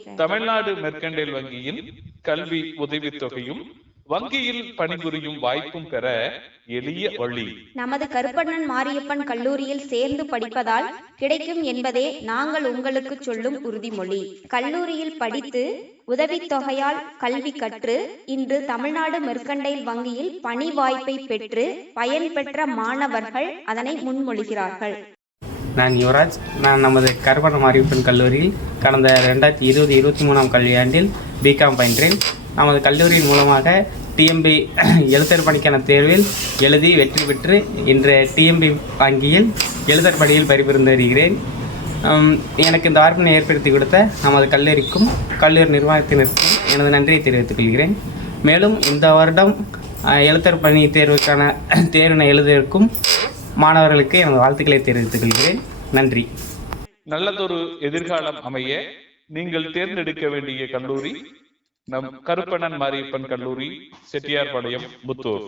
Tamil Nadu mercantile வங்கியின் கல்வி உதவித்தொகையும் வங்கியில் பணிபுரியும் வாய்ப்பும் பெற எளிய வழி. நமது கருப்பண்ணன் மாரியப்பன் கல்லூரியில் சேர்ந்து படிப்பதால் கிடைக்கும் என்பதே நாங்கள் உங்களுக்கு சொல்லும் உறுதிமொழி. கல்லூரியில் படித்து உதவித்தொகையால் கல்வி கற்று இன்று தமிழ்நாடு மெர்கண்டைல் வங்கியில் பணி வாய்ப்பை பெற்று பயன்பெற்ற மாணவர்கள் அதனை முன்மொழிகிறார்கள். நான் யுவராஜ். நான் நமது கருப்பண்ணன் மாரியப்பன் கல்லூரியில் கடந்த 2020-23 கல்வியாண்டில் பிகாம் பயின்றேன். நமது கல்லூரியின் மூலமாக டிஎம்பி எழுத்தர் பணிக்கான தேர்வில் எழுதி வெற்றி பெற்று இன்று டிஎம்பி வங்கியில் எழுத்தர் பணியில் பணிபுரிந்து வருகிறேன். எனக்கு இந்த வாய்ப்பினை ஏற்படுத்தி கொடுத்த நமது கல்லூரிக்கும் கல்லூரி நிர்வாகத்தினருக்கும் எனது நன்றியை தெரிவித்துக் கொள்கிறேன். மேலும் இந்த வருடம் எழுத்தர் பணி தேர்வினை எழுதுவதற்கும் மாணவர்களுக்கு எனது வாழ்த்துக்களை தெரிவித்துக் கொள்கிறேன். நன்றி. நல்லதொரு எதிர்காலம் அமைய நீங்கள் தேர்ந்தெடுக்க வேண்டிய கல்லூரி நம் கருப்பண்ணன் மாரியப்பன் கல்லூரி, செட்டியார்பாளையம், புத்தூர்.